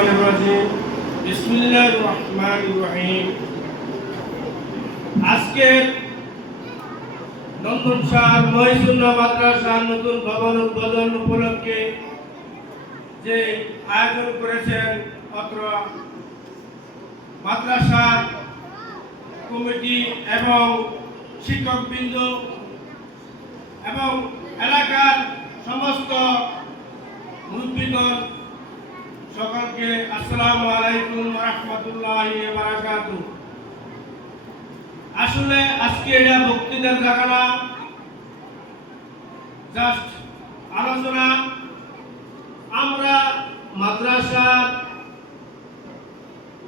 الشيطان الرجيم بسم الله الرحمن الرحيم আজকের নন্দন শাহ মহিসুন্না মাদ্রাসার নতুন ভবন উদ্বোধন উপলক্ষে যে আয়োজন করেছেন অত্র মাদ্রাসা কমিটি এবং শিক্ষকবৃন্দ এবং এলাকার সমস্ত মুরব্বীগণ সকলকে আসসালামু আলাইকুম রহমতুল্লাহ বারাকাতু আসলে আজকে এটা বক্তৃতার জায়গা না জাস্ট আলোচনা। আমরা মাদ্রাসা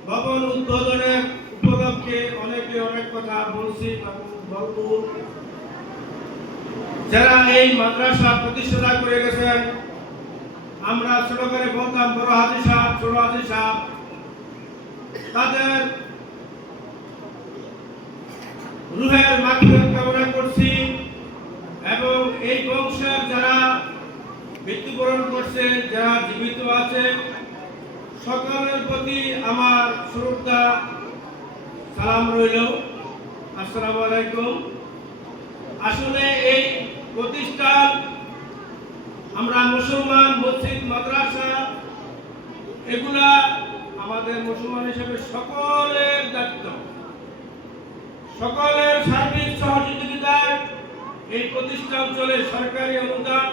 ভবন উদ্বোধনের উপলক্ষে অনেকে অনেক কথা বলছি বলব যারা এই মাদ্রাসা প্রতিষ্ঠা করে গেছেন আমরা ছোট করে বলতাম, বড় হাজি সাহেব, ছোট হাজি সাহেব। তাদের রুহের মাগফিরাত কামনা করছি এবং এই বংশের যারা মৃত্যুবরণ করছে, যারা জীবিত আছে, সকলের প্রতি আমার শ্রদ্ধা, সালাম রইল। আসসালামু আলাইকুম। আসলে এই আমরা মুসলমান, মসজিদ, মাদ্রাসা, এগুলা আমাদের মুসলমান হিসেবে সকলের দায়িত্ব। সকলের সার্বিক সহযোগিতায় এই প্রতিষ্ঠান চলে। সরকারি অনুদান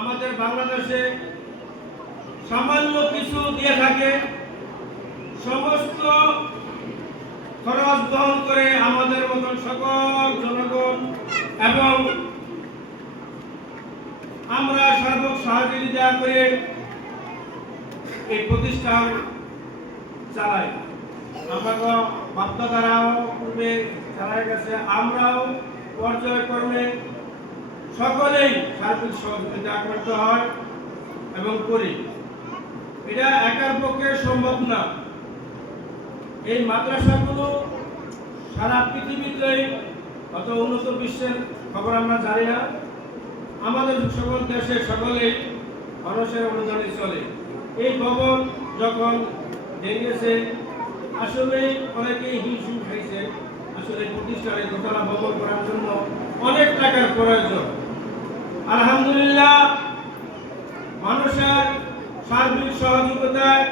আমাদের বাংলাদেশে সামান্য কিছু দিয়ে থাকে। সমস্ত খরচ বহন করে আমাদের মতন সকল জনগণ এবং আমরা সর্বক সহযোগিতা করে এই প্রতিষ্ঠান চালাই। আমাকে বাপদাদারাও পূর্বে চালাই গেছে, আমরাও পর্যায়ক্রমে সকলেই সার্বিক সহযোগিতা করতে হয় এবং করি। এটা একার পক্ষে সম্ভব না। এই মাদ্রাসাগুলো সারা পৃথিবীতেই অত উন্নত বিশ্বের খবর আমরা জানি না। আমাদের সকল দেশে সকলেই মানুষের অনুদানে চলে। এই ভবন যখন ভেঙেছে, আসলে অনেকেই হিংসু খাইছে। আসলে প্রতিষ্ঠানে দোতলা ভবন করার জন্য অনেক টাকার প্রয়োজন। আলহামদুলিল্লাহ, মানুষের সার্বিক সহযোগিতায়,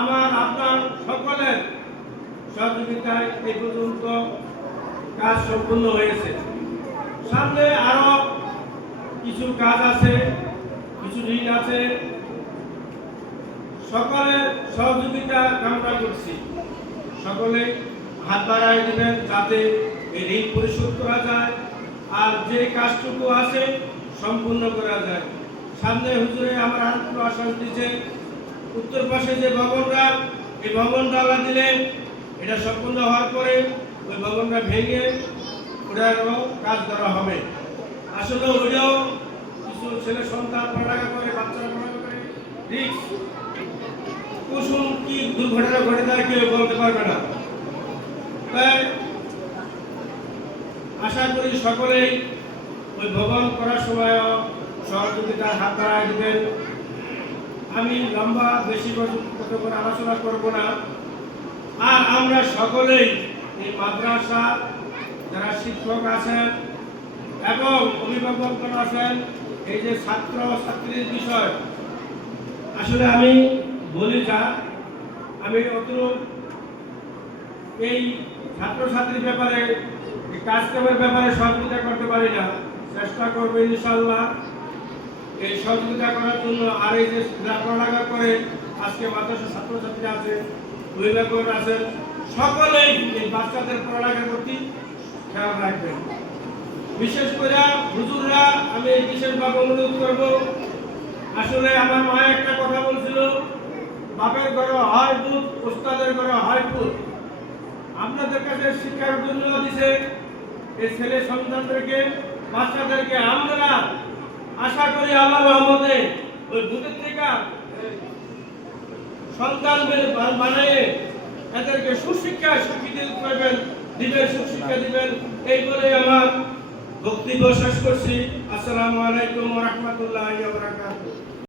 আমার, আপনার সকলের সহযোগিতায় এই পর্যন্ত কাজ সম্পূর্ণ হয়েছে। সামনে আরও কিছু কাজ আছে, কিছু ঋণ আছে। সকলের সহযোগিতা কামনা করছি। সকলে হাত বাড়াই দেবেন যাতে এই ঋণ পরিশোধ করা যায় আর যে কাজটুকু আছে সম্পূর্ণ করা যায়। সামনে হুজুরে আমার আরেকটু আশ্বাস দিচ্ছে। উত্তর পাশে যে ভবনটা, এই ভবনটা আল্লাহ দিলেন, এটা সম্পূর্ণ হওয়ার পরে ওই ভবনটা ভেঙে ওটারও কাজ করা হবে। আসলে ওইটাও কুসুম কি দুর্ঘটনা ঘটে যায় কেউ বলতে পারবে না। আশা করি সকলেই ওই ভবন করার সময় সহযোগিতার হাত বাড়ায় দিবেন। আমি লম্বা, বেশি কত করে আলোচনা করব না। আর আমরা সকলেই এই মাদ্রাসা, যারা শিক্ষক আছেন এবং অভিভাবকগণ আছেন এই যে ছাত্র ছাত্রীর বিষয়, আসলে আমি বলি যা, আমি অত এই ছাত্রছাত্রীর ব্যাপারে, এই কাজকামের ব্যাপারে সহযোগিতা করতে পারি না। চেষ্টা করব ইনশাল্লাহ এই সহযোগিতা করার জন্য। আর এই যে পড়ালেখা করে, আজকে মাদ্রাসা ছাত্রছাত্রী আছে অভিভাবক আছেন, সকলেই এই বাচ্চাদের খেয়াল রাখবেন বিশেষ করে হুজুররা আমি বিশেষভাবে অনুরোধ করব। আসলে আমার মা একটা কথা বলছিল, বাপের ঘরে হয় দুধ, ওস্তাদের ঘরে হয় পুত আপনাদের কাছে শিক্ষার জন্য দিছে, এই ছেলে সন্তানদেরকে, বাচ্চাদেরকে আমরা আশা করি আল্লাহ রহমতে ওই দুধের থেকে সন্তান বানিয়ে এদেরকে সুশিক্ষা শিক্ষিত করবেন, দিবেন, সুশিক্ষা দিবেন। এই বলে আমার বক্তব্য শেষ করছি। আসসালামু আলাইকুম রহমতুল্লাহ